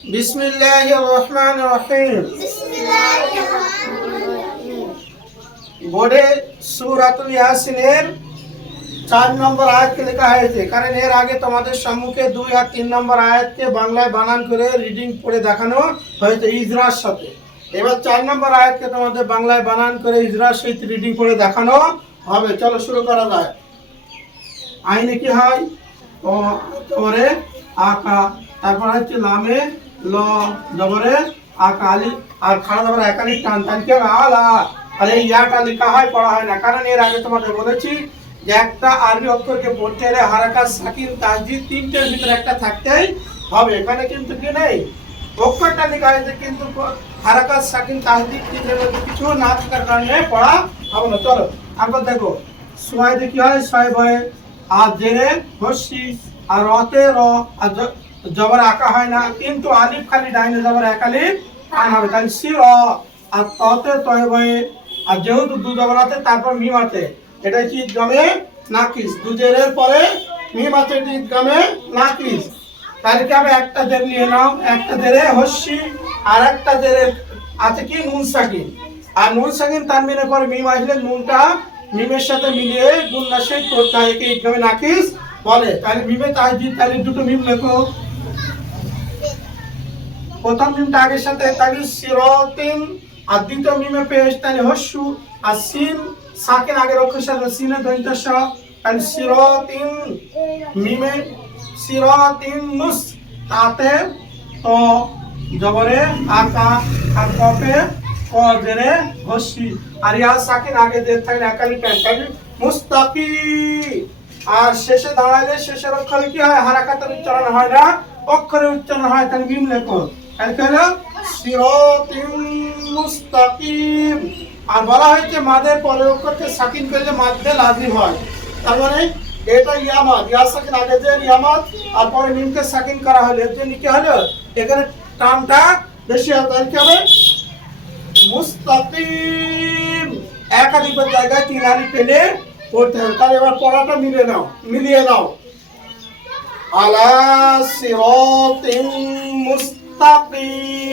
بسم الله الرحمن الرحيم বোর্ডে সুরাতুল ইয়াসিনের চার নম্বর আয়াতকে লেখা হয়েছে কারণ এর আগে তোমাদের সম্মুখে দুই আর তিন নম্বর আয়াতকে বাংলায় বানান করে রিডিং পড়ে দেখানো হয়েছে ইজরার সাথে এবার চার নম্বর আয়াতকে তোমাদের বাংলায় বানান করে ইজরার সহিত রিডিং করে দেখানো হবে চলো শুরু করা যায় আইনে কি হয় ও জবরে আকা তারপর হচ্ছে লামে ল, জবরে আকা আর খাড়া জবরে একালি টান টান কি হবে আলা এই ইয়াটা লেখা হয়, পড়া হয় না। কারণ এর আগে তোমাদের বলেছি যে একটা আরবি অক্ষরকে পড়তে হলে হারাকাত, সাকিন তাজদিদ তিনটের ভিতরে একটা থাকতেই হবে। এখানে কিন্তু কি নেই? অক্ষরটা লেখা হয়েছে, কিন্তু হারাকাত, সাকিন তাজদিদ তিনটের মধ্যে কিছু না থাকার কারণে পড়া হবে না। চলো একবার দেখো সোয়াইতে কি হয়? ছয় ভয়ে আর জেরে, হস্যি, আর রতে র, আর জবর আঁকা হয় না, কিন্তু আলিফ খালি ডাইনে জবর এক আলিফ হবে। তাহলে সি র আর ততে তয় ভয়ে আর যেহেতু দু জবর আছে, তারপর মিম আছে। এটা কি গমে নাকিস। দু জেরের পরে মিম আছে গমে নাকিস। তাহলে কি হবে একটা জের নিয়ে নাও? একটা জেরে হস্যি, আর একটা জেরে আছে কি? নুন সাকিন। আর নুন সাকিন তানবিনের পরে মিম আসলে নুনটা মিমের সাথে মিলিয়ে গুন্না সেই করতে হয়, একে নাকিস বলে। তাহলে মিমে তাহজিদ তাহলে দুটো মিম লেখো। প্রথম মিমটা আগের সাথে তাহলে সিরতিন, আর দ্বিতীয় মিমে পেশ তাহলে হস্যু আর সিন, সাকিন আগের অক্ষরের সাথে সিনে দৈত তাহলে সিরতিন, মিমে সিরতিন মুস, তাতে তো জবরে আকা, আর কপে ক জেরে হস্যি আর ইয়া সাকিন আগে দের থাকলে একালি প্যান তাহলে মুস্তাকি। আর শেষে দাঁড়াইলে শেষের অক্ষরে কি হয়? হারাকাতের উচ্চারণ হয় না অক্ষরে উচ্চারণ হয় তাহলে মিম লেখো। হলো মুস্তাকিম। আর বলা হয়েছে মাদের পরের অক্ষরকে সাকিন করলে মাদে লাজিম হয়। তার মানে এটা ইয়ামাত ইয়া সাকিন আগে যে ইয়ামাত, আর পরে মিমকে সাকিন করা হলো। এর জন্য কি হলো? এখানে টানটা বেশি হবে, তাহলে কি হবে? মুস্তাকিম। একাধিক জায়গায় তিন আলি পেলে পড়তে হবে। তাহলে এবার পড়াটা মিলিয়ে নাও মিলিয়ে নাও। আলা সিরাতিন মুস্তাকিম